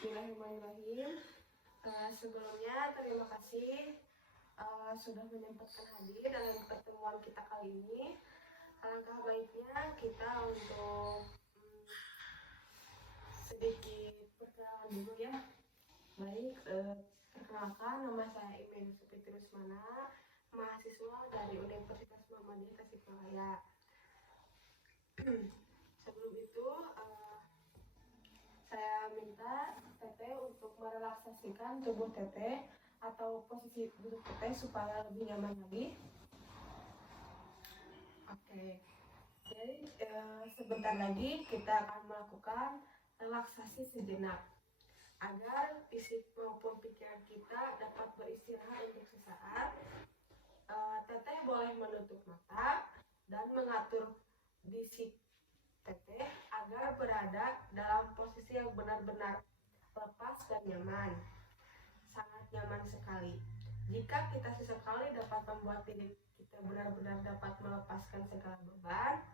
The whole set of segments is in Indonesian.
Bismillahirrahmanirrahim. Sebelumnya terima kasih sudah menyempatkan hadir dalam pertemuan kita kali ini. Alangkah baiknya kita untuk sedikit perkenalan dulu ya. Baik, perkenalkan, nama saya Imen Supiti Rusmana, mahasiswa dari Universitas Muhammadiyah Tasikmalaya. Sebelum itu saya minta Teteh untuk merelaksasikan tubuh Teteh atau posisi duduk Teteh supaya lebih nyaman lagi. Oke, jadi sebentar lagi kita akan melakukan relaksasi sejenak agar fisik maupun pikiran kita dapat beristirahat untuk sesaat. Teteh boleh menutup mata dan mengatur diri Teteh agar berada dalam posisi yang benar-benar lepas dan nyaman. Sangat nyaman sekali. Jika kita sesekali dapat membuat diri kita benar-benar dapat melepaskan segala beban,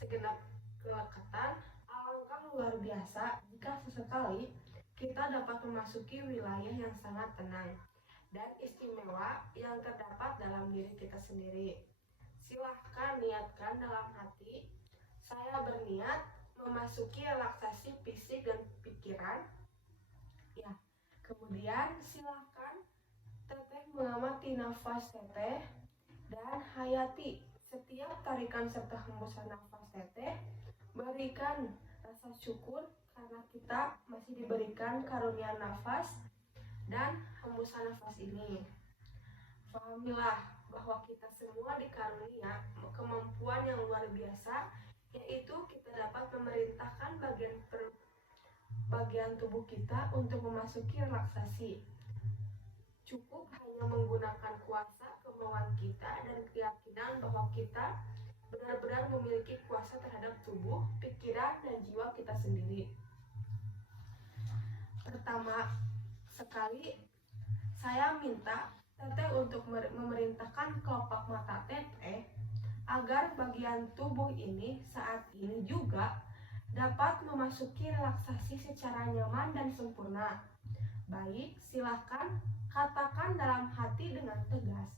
segenap kelekatan, alangkah luar biasa jika sesekali kita dapat memasuki wilayah yang sangat tenang dan istimewa yang terdapat dalam diri kita sendiri. Silahkan niatkan dalam hati, saya berniat memasuki relaksasi fisik dan pikiran. Ya, kemudian silahkan Teteh mengamati nafas Teteh dan hayati setiap tarikan serta hembusan nafas Teteh. Berikan rasa syukur karena kita masih diberikan karunia nafas dan hembusan nafas ini. Fahamilah bahwa kita semua dikarunia kemampuan yang luar biasa, yaitu kita dapat memerintahkan bagian tubuh kita untuk memasuki relaksasi. Cukup hanya menggunakan kuasa kemauan kita dan keyakinan bahwa kita benar-benar memiliki kuasa terhadap tubuh, pikiran, dan jiwa kita sendiri. Pertama sekali, saya minta Teteh untuk memerintahkan kelopak mata Teteh agar bagian tubuh ini saat ini juga dapat memasuki relaksasi secara nyaman dan sempurna. Baik, silahkan katakan dalam hati dengan tegas,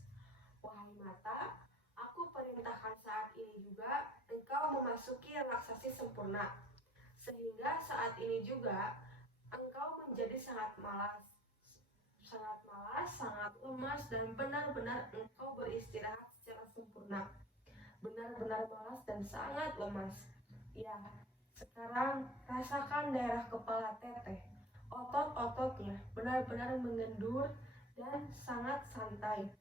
wahai mata, aku perintahkan saat ini juga engkau memasuki relaksasi sempurna, sehingga saat ini juga engkau menjadi sangat malas, sangat lemas, dan benar-benar engkau beristirahat secara sempurna. Benar-benar malas dan sangat lemas. Ya, sekarang rasakan daerah kepala Teteh. Otot-ototnya benar-benar mengendur dan sangat santai.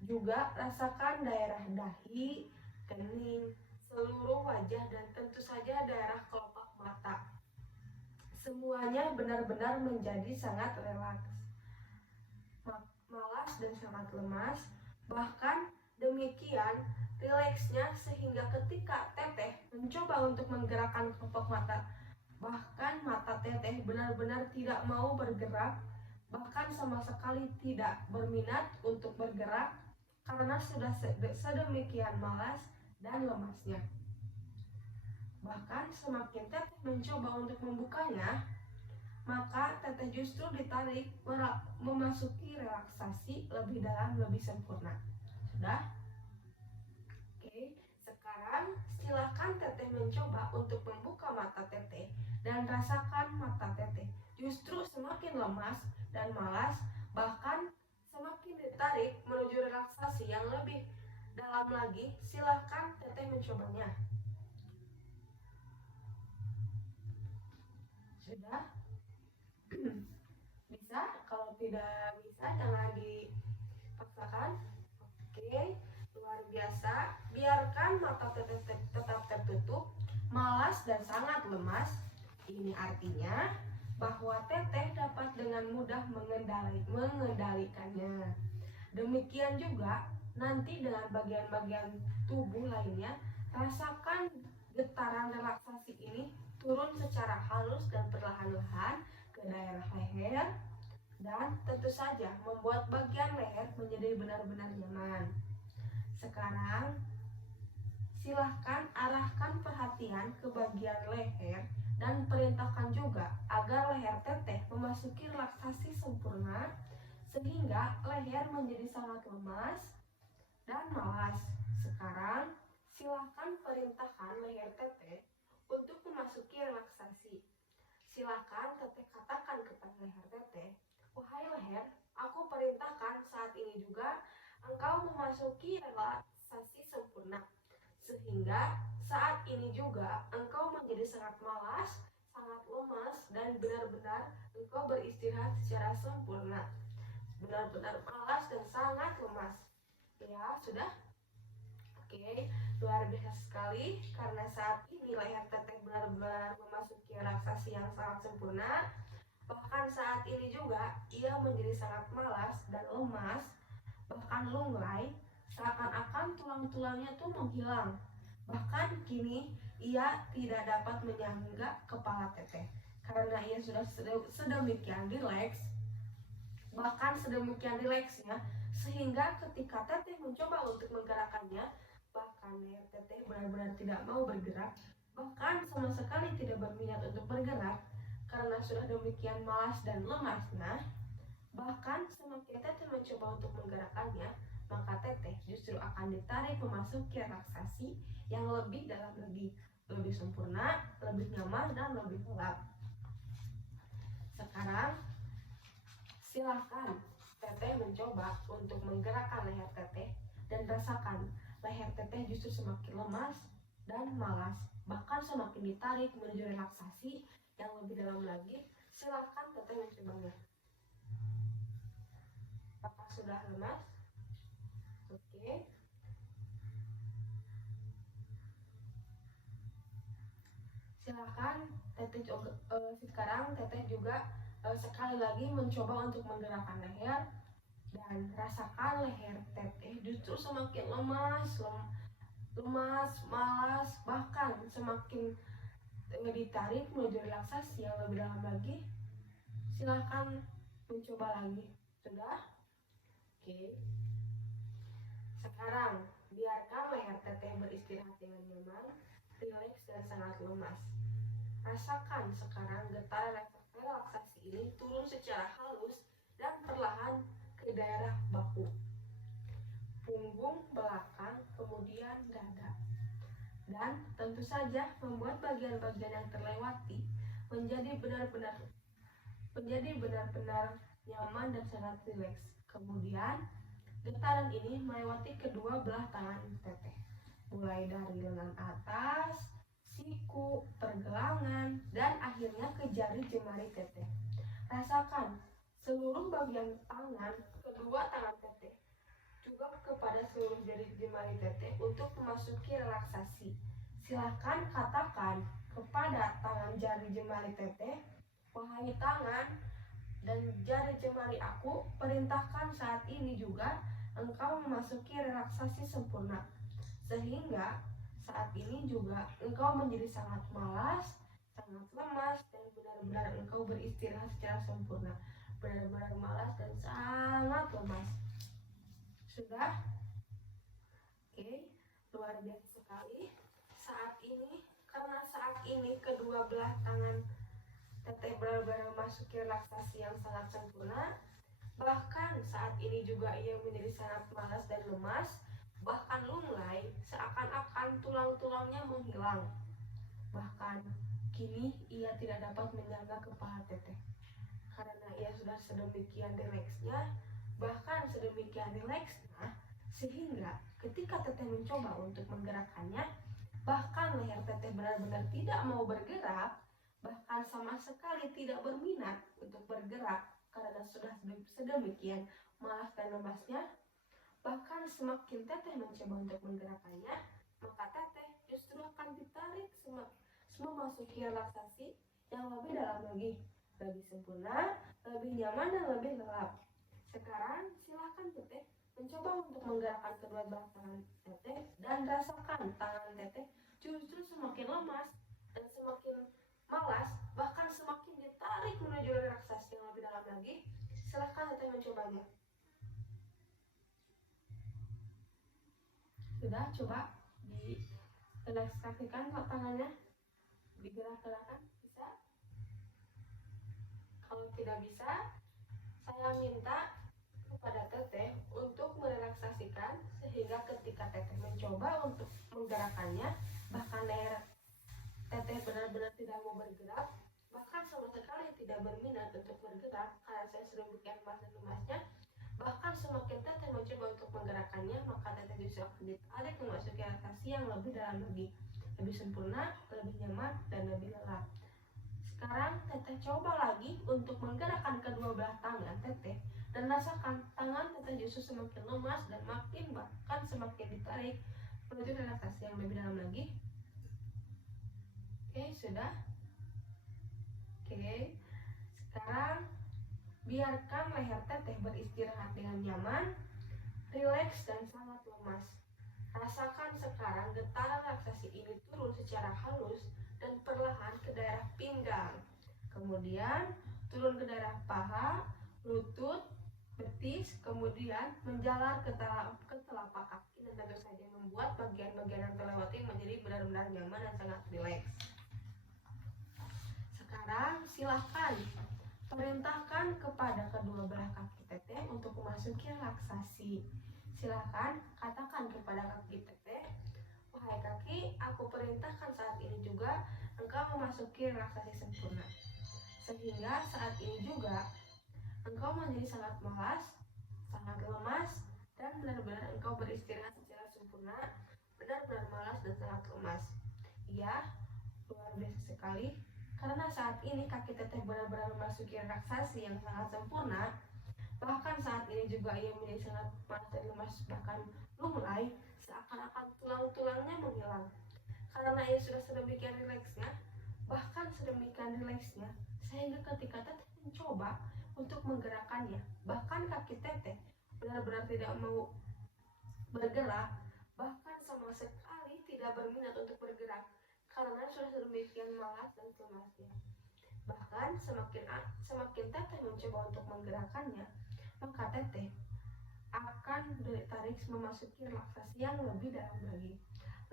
Juga rasakan daerah dahi, kening, seluruh wajah, dan tentu saja daerah kelopak mata. Semuanya benar-benar menjadi sangat relaks, malas dan sangat lemas. Bahkan demikian rileksnya sehingga ketika Teteh mencoba untuk menggerakkan kelopak mata, bahkan mata Teteh benar-benar tidak mau bergerak, bahkan sama sekali tidak berminat untuk bergerak karena sudah sedemikian malas dan lemasnya. Bahkan semakin Teteh mencoba untuk membukanya, maka Teteh justru ditarik memasuki relaksasi lebih dalam, lebih sempurna. Sudah? Oke, sekarang silakan Teteh mencoba untuk membuka mata Teteh dan rasakan mata Teteh justru semakin lemas dan malas, bahkan semakin ditarik menuju relaksasi yang lebih dalam lagi. Silakan Teteh mencobanya. Sudah? Bisa? Kalau tidak bisa jangan dipaksakan. Oke, luar biasa. Biarkan mata Teteh tetap tertutup, malas dan sangat lemas. Ini artinya bahwa Teteh dapat dengan mudah mengendalikannya. Demikian juga nanti dengan bagian-bagian tubuh lainnya, rasakan getaran relaksasi ini turun secara halus dan perlahan-lahan ke daerah leher, dan tentu saja membuat bagian leher menjadi benar-benar nyaman. Sekarang silahkan arahkan perhatian ke bagian leher dan perintahkan juga agar leher teteh memasuki relaksasi sempurna sehingga leher menjadi sangat lemas dan malas. Sekarang silakan perintahkan leher teteh untuk memasuki relaksasi. Silakan teteh katakan kepada leher teteh, "Wahai leher, aku perintahkan saat ini juga engkau memasuki relaksasi sempurna. Sehingga saat ini juga engkau menjadi sangat malas, sangat lemas, dan benar-benar engkau beristirahat secara sempurna. Benar-benar malas dan sangat lemas." Ya, sudah? Oke, luar biasa sekali karena saat ini leher teteh benar-benar memasuki relaksasi yang sangat sempurna. Bahkan saat ini juga ia menjadi sangat malas dan lemas, bahkan lunglai, seakan-akan tulang-tulangnya tuh menghilang. Bahkan kini ia tidak dapat menyangga kepala teteh karena ia sudah sedemikian rileks, bahkan sedemikian rileksnya sehingga ketika teteh mencoba untuk menggerakkannya, bahkan leher teteh benar-benar tidak mau bergerak, bahkan sama sekali tidak berminat untuk bergerak karena sudah demikian malas dan lemasnya. Bahkan semakin teteh mencoba untuk menggerakkannya, maka teteh justru akan ditarik memasuki relaksasi yang lebih dalam lagi, lebih sempurna, lebih nyaman, dan lebih lelap. Sekarang silakan teteh mencoba untuk menggerakkan leher teteh dan rasakan leher teteh justru semakin lemas dan malas, bahkan semakin ditarik menuju relaksasi yang lebih dalam lagi. Silakan teteh mencobanya. Apakah sudah lemas? Oke. Silakan teteh sekarang teteh juga sekali lagi mencoba untuk menggerakkan leher dan rasakan leher teteh justru semakin lemas, malas, bahkan semakin ditarik menuju relaksasi yang lebih dalam lagi. Silakan mencoba lagi. Sudah? Oke. Sekarang biarkan leher teteh beristirahat dengan nyaman, rileks, dan sangat lemas. Rasakan sekarang getaran relaksasi ini turun secara halus dan perlahan ke daerah bahu, punggung belakang, kemudian dada. Dan tentu saja membuat bagian-bagian yang terlewati menjadi benar-benar nyaman dan sangat rileks. Kemudian getaran ini melewati kedua belah tangan teteh, mulai dari lengan atas, siku, pergelangan, dan akhirnya ke jari jemari teteh. Rasakan seluruh bagian tangan, kedua tangan teteh, juga kepada seluruh jari jemari teteh untuk memasuki relaksasi. Silahkan katakan kepada tangan jari jemari teteh, "Wahai tangan dan jari jemari aku, perintahkan saat ini juga engkau memasuki relaksasi sempurna. Sehingga saat ini juga engkau menjadi sangat malas, sangat lemas, dan benar-benar engkau beristirahat secara sempurna. Benar-benar malas dan sangat lemas." Sudah? Oke, luar biasa sekali. Karena saat ini kedua belah tangan teteh benar-benar memasuki relaksasi yang sangat sempurna. Bahkan saat ini juga ia menjadi sangat malas dan lemas, bahkan lunglai, seakan-akan tulang-tulangnya menghilang. Bahkan kini ia tidak dapat menyangga kepala teteh karena ia sudah sedemikian rileksnya, bahkan sedemikian rileksnya sehingga ketika teteh mencoba untuk menggerakkannya, bahkan leher teteh benar-benar tidak mau bergerak, bahkan sama sekali tidak berminat untuk bergerak karena sudah sedemikian malas dan lemasnya. Bahkan semakin teteh mencoba untuk menggerakkannya, maka teteh justru akan ditarik memasuki relaksasi yang lebih dalam lagi, lebih sempurna, lebih nyaman, dan lebih lelap. Sekarang silahkan teteh mencoba untuk menggerakkan kedua belah tangan teteh dan rasakan tangan teteh justru semakin lemas dan semakin malas, bahkan semakin ditarik menuju relaksasi yang lebih dalam lagi. Silahkan teteh mencobanya. Sudah? Coba direlaksasikan tangannya, digerak-gerakan, bisa? Kalau tidak bisa, saya minta kepada teteh untuk merelaksasikan sehingga ketika teteh mencoba untuk menggerakkannya, bahkan leher teteh benar-benar tidak mau bergerak, bahkan sama sekali tidak berminat untuk bergerak karena saya sedemikian lemasnya. Bahkan semakin teteh mencoba untuk menggerakkannya, maka teteh justru akan ditarik memasuki relaksasi yang lebih dalam lagi, lebih sempurna, lebih nyaman, dan lebih lelah. Sekarang teteh coba lagi untuk menggerakkan kedua belah tangan teteh dan rasakan tangan teteh justru semakin lemas dan makin bahkan semakin ditarik menuju relaksasi yang lebih dalam lagi. Oke, sudah. Oke, sekarang biarkan leher teteh beristirahat dengan nyaman, rileks, dan sangat lemas. Rasakan sekarang getaran relaksasi ini turun secara halus dan perlahan ke daerah pinggang, kemudian turun ke daerah paha, lutut, betis, kemudian menjalar ke telapak kaki, dan tentu saja membuat bagian-bagian yang terlewati menjadi benar-benar nyaman dan sangat rileks. Sekarang silahkan perintahkan kepada kedua belah kaki teteh untuk memasuki relaksasi. Silahkan katakan kepada kaki teteh, wahai kaki, aku perintahkan saat ini juga engkau memasuki relaksasi sempurna. Sehingga saat ini juga engkau menjadi sangat malas, sangat lemas, dan benar-benar engkau beristirahat secara sempurna, benar-benar malas dan sangat lemas. Iya, luar biasa sekali. Karena saat ini kaki teteh benar-benar memasuki relaksasi yang sangat sempurna, bahkan saat ini juga ia menjadi sangat malas dan lemas, bahkan lunglai, seakan-akan tulang-tulangnya menghilang. Karena ia sudah sedemikian rileksnya, bahkan sedemikian rileksnya, sehingga ketika teteh mencoba untuk menggerakkannya, bahkan kaki teteh benar-benar tidak mau bergerak, bahkan sama sekali tidak berminat untuk bergerak, karena sudah sedemikian malas dan lemasnya. Bahkan semakin teteh mencoba untuk menggerakkannya, maka teteh akan ditarik memasuki relaksasi yang lebih dalam lagi,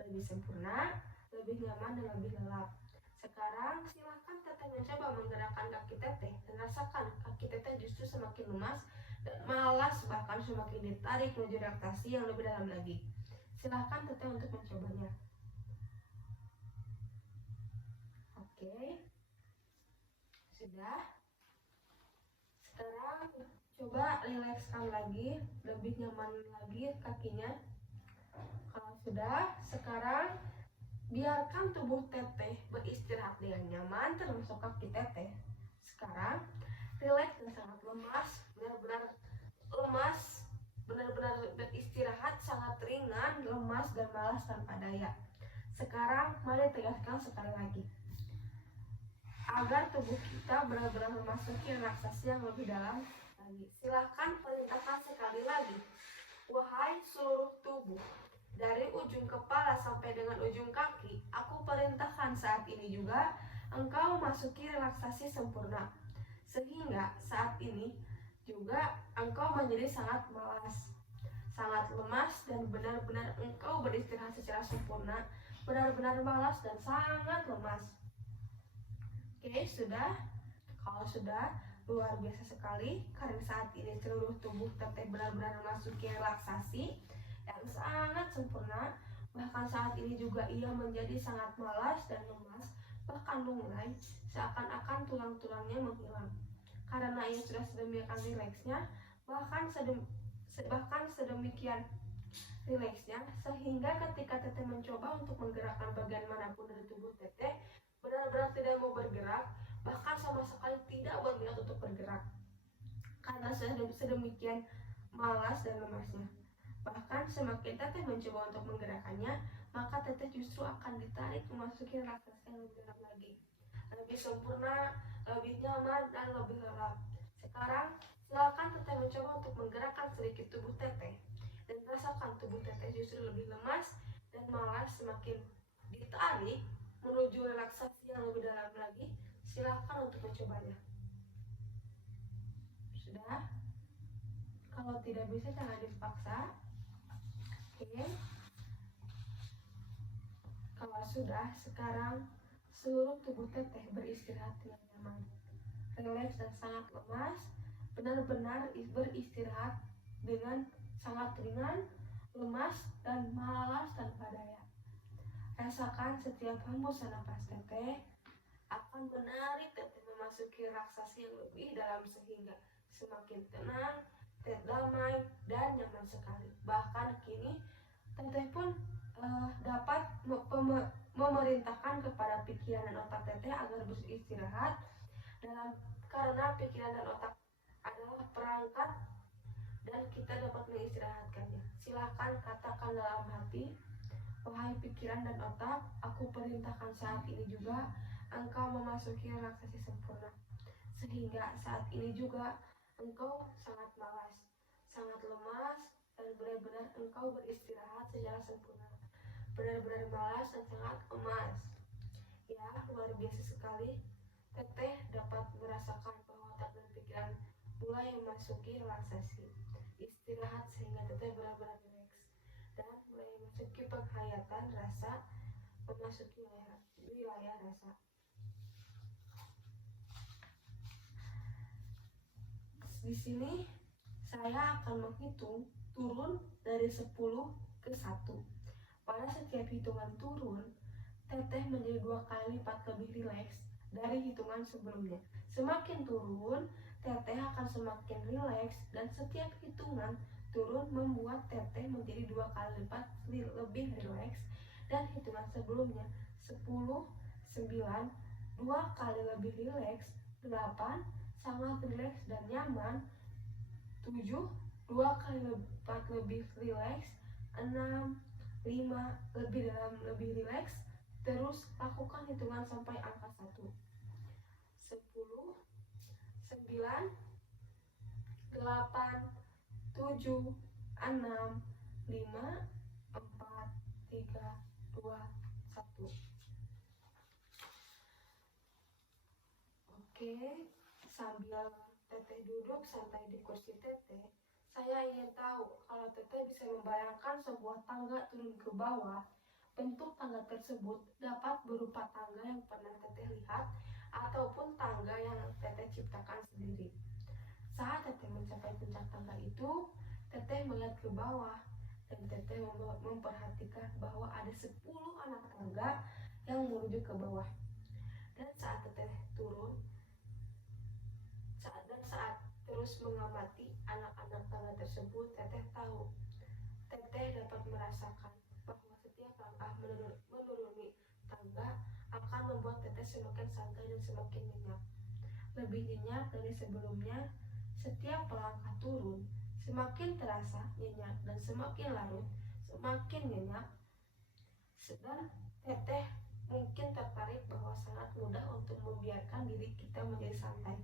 lebih sempurna, lebih nyaman, dan lebih lelap. Sekarang silahkan teteh mencoba menggerakkan kaki teteh dan rasakan kaki teteh justru semakin lemas dan malas, bahkan semakin ditarik menuju relaksasi yang lebih dalam lagi. Silahkan teteh untuk mencobanya. Oke, sudah. Sekarang coba rilekskan lagi, lebih nyaman lagi kakinya. Kalau sudah, sekarang biarkan tubuh teteh beristirahat dengan nyaman, termasuk kaki teteh. Sekarang rileks dan sangat lemas, benar-benar lemas, benar-benar beristirahat sangat ringan, lemas dan malas tanpa daya. Sekarang mari tegaskan sekali lagi, agar tubuh kita benar-benar memasuki relaksasi yang lebih dalam lagi. Silahkan perintahkan sekali lagi, wahai seluruh tubuh, dari ujung kepala sampai dengan ujung kaki, aku perintahkan saat ini juga engkau memasuki relaksasi sempurna. Sehingga saat ini juga engkau menjadi sangat malas, sangat lemas, dan benar-benar engkau beristirahat secara sempurna, benar-benar malas dan sangat lemas. Oke, sudah. Kalau sudah, luar biasa sekali, karena saat ini seluruh tubuh teteh benar-benar memasuki relaksasi yang sangat sempurna. Bahkan saat ini juga ia menjadi sangat malas dan lemas, bahkan lunglai, seakan-akan tulang-tulangnya menghilang. Karena ia sudah sedemikian rileksnya, bahkan sedemikian rileksnya, sehingga ketika teteh mencoba untuk menggerakkan bagian manapun dari tubuh teteh, benar-benar tidak mau bergerak, bahkan sama sekali tidak berminat untuk bergerak, karena sedemikian malas dan lemasnya. Bahkan semakin teteh mencoba untuk menggerakkannya, maka teteh justru akan ditarik memasuki relaksasi yang lebih dalam lagi, lebih sempurna, lebih nyaman, dan lebih lelap. Sekarang silakan teteh mencoba untuk menggerakkan sedikit tubuh teteh dan rasakan tubuh teteh justru lebih lemas dan malas, semakin ditarik menuju relaksasi yang lebih dalam lagi. Silakan untuk mencobanya. Sudah? Kalau tidak bisa jangan dipaksa. Oke. Kalau sudah, sekarang seluruh tubuh teteh beristirahat dengan nyaman, rileks dan sangat lemas, benar-benar beristirahat dengan sangat ringan, lemas, dan malas tanpa daya. Rasakan setiap hembusan napas teteh akan menarik teteh memasuki relaksasi yang lebih dalam sehingga semakin tenang, damai, dan nyaman sekali. Bahkan kini teteh pun dapat memerintahkan kepada pikiran dan otak teteh agar beristirahat karena pikiran dan otak adalah perangkat dan kita dapat mengistirahatkannya. Silahkan katakan dalam hati, wahai pikiran dan otak, aku perintahkan saat ini juga engkau memasuki relaksasi sempurna. Sehingga saat ini juga engkau sangat malas, sangat lemas, dan benar-benar engkau beristirahat secara sempurna. Benar-benar malas dan sangat emas. Ya, luar biasa sekali. Teteh dapat merasakan bahwa otak dan pikiran mulai memasuki relaksasi. Istirahat sehingga teteh benar-benar rileks dan mulai memasuki penghayatan rasa, memasuki wilayah rasa. Di sini saya akan menghitung turun dari 10 ke 1. Pada setiap hitungan turun, teteh menjadi 2 kali lipat lebih rileks dari hitungan sebelumnya. Semakin turun, teteh akan semakin rileks dan setiap hitungan turun membuat teteh menjadi 2 kali lipat lebih rileks dan hitungan sebelumnya. 10, 9, 2 kali lebih rileks, 8, sangat rileks dan nyaman, 7, 2 kali lipat lebih rileks, 6, 5, lebih rileks. Terus lakukan hitungan sampai angka 1. 10, 9, 8, 7, 6, 5, 4, 3, 2, 1. Oke, sambil teteh duduk santai di kursi teteh, saya ingin tahu kalau teteh bisa membayangkan sebuah tangga turun ke bawah. Bentuk tangga tersebut dapat berupa tangga yang pernah teteh lihat ataupun tangga yang teteh ciptakan sendiri. Saat teteh mencapai puncak tangga itu, teteh melihat ke bawah dan teteh memperhatikan bahwa ada 10 anak tangga yang menuju ke bawah. Dan saat teteh turun, saat terus mengamati anak-anak tangga tersebut, teteh tahu, teteh dapat merasakan bahwa setiap langkah menuruni tangga akan membuat teteh semakin santai dan semakin nyenyak. Lebih nyenyak dari sebelumnya. Setiap langkah turun semakin terasa nyenyak dan semakin larut semakin nyenyak. Dan teteh mungkin tertarik bahwa sangat mudah untuk membiarkan diri kita menjadi santai,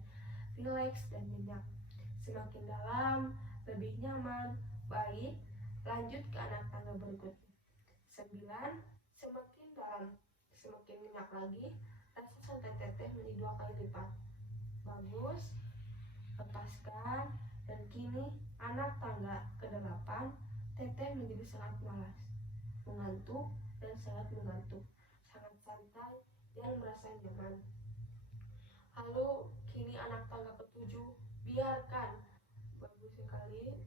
rileks dan nyenyak. Semakin dalam, lebih nyaman, baik. Lanjut ke anak tangga berikutnya. 9, semakin dalam, semakin nyenyak lagi. Rasa santai teteh menjadi 2 kali lipat. Bagus. Lepaskan. Dan kini anak tangga ke-8, teteh menjadi sangat malas, mengantuk dan sangat mengantuk, sangat santai dan merasa nyaman. Lalu kini anak tangga ke-7, biarkan. Bagus sekali.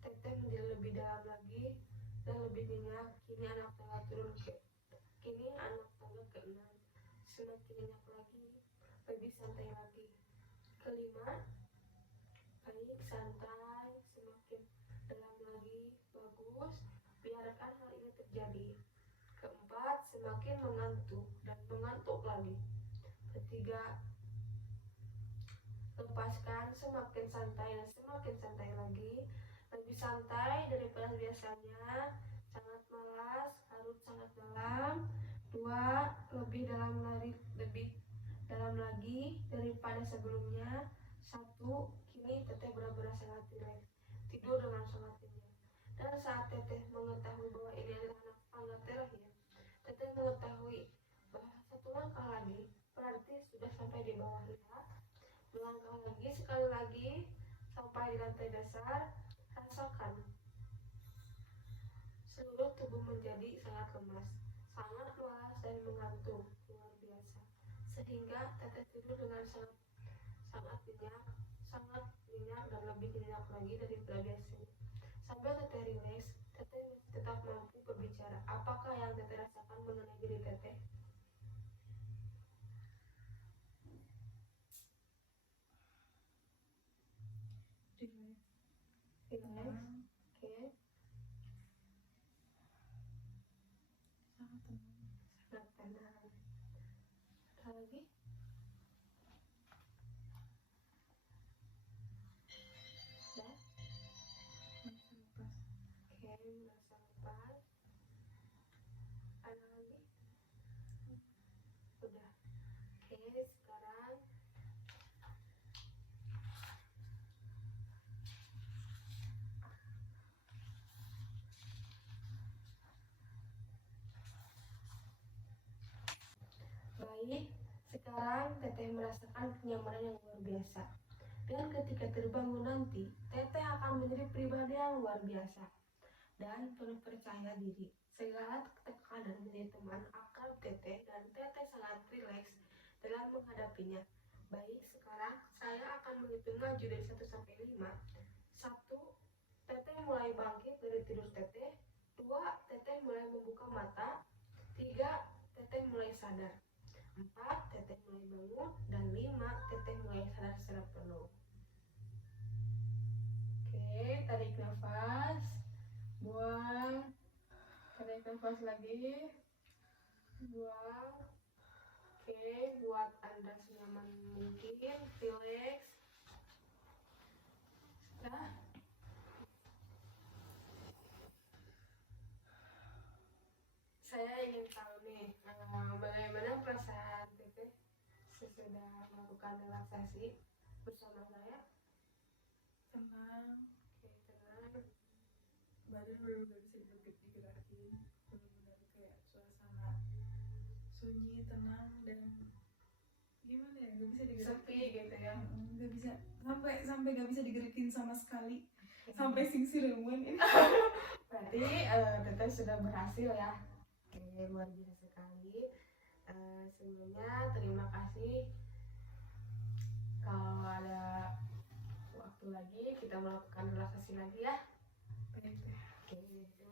Teteh menjadi lebih dalam lagi dan lebih nyenyak. Kini anak tangga ke-6, semakin nyenyak lagi, lebih santai lagi. Ke-5, baik, santai, semakin dalam lagi, bagus. Biarkan hal ini terjadi. Ke-4, semakin mengantuk dan mengantuk lagi. Ke-3, lepaskan, semakin santai dan semakin santai lagi, lebih santai daripada biasanya, sangat malas, larut sangat dalam. 2, lebih dalam lagi daripada sebelumnya. 1, kini teteh benar-benar sangat rileks, tidur dengan sangat nyenyak. Dan saat teteh mengetahui bahwa ini adalah anak tangga terakhir, teteh mengetahui bahwa 1 langkah lagi berarti sudah sampai di bawah ya. Melangkah lagi, sekali lagi sampai di lantai dasar. Rasakan seluruh tubuh menjadi sangat lemas, sangat malas dan mengantuk luar biasa, sehingga teteh tidur dengan sangat sangat nyenyak dan lebih nyenyak lagi daripada biasanya. Sambil teteh rileks, teteh masih tetap mampu berbicara. Apakah yang teteh rasakan mengenai diri teteh? Rileks, oke, sangat tenang. Apa lagi? Dah? Oke, merasa lepas. Ada lagi? Udah. Oke, sekarang baik. Sekarang teteh merasakan kenyamanan yang luar biasa. Dan ketika terbangun nanti, teteh akan menjadi pribadi yang luar biasa dan penuh percaya diri. Segala tekanan menjadi teman akrab teteh dan teteh sangat rileks dalam menghadapinya. Baik, sekarang saya akan menghitung maju dari 1 sampai 5. 1, teteh mulai bangkit dari tidur teteh. 2, teteh mulai membuka mata. 3, teteh mulai sadar. 4, teteh mulai bangun. Dan 5, teteh mulai sadar secara penuh. Oke, tarik nafas, buang, tarik nafas lagi, buang. Oke, buat Anda senyaman mungkin, relax. Nah, saya ingin tahu nih, bagaimana perasaan teteh sesudah melakukan relaksasi bersama saya? Tenang, Oke, tenang. badan udah gak bisa digerakin, benar-benar kayak suasana sunyi, tenang, dan gimana ya, gak bisa digerakin, Sepi gitu ya. Gak bisa, sampai gak bisa digerakin sama sekali, sampai singsiremen ini. Berarti teteh sudah berhasil ya. Oke, luar biasa sekali. Sebelumnya terima kasih. Kalau ada waktu lagi kita melakukan relaksasi lagi ya. Baik. Oke.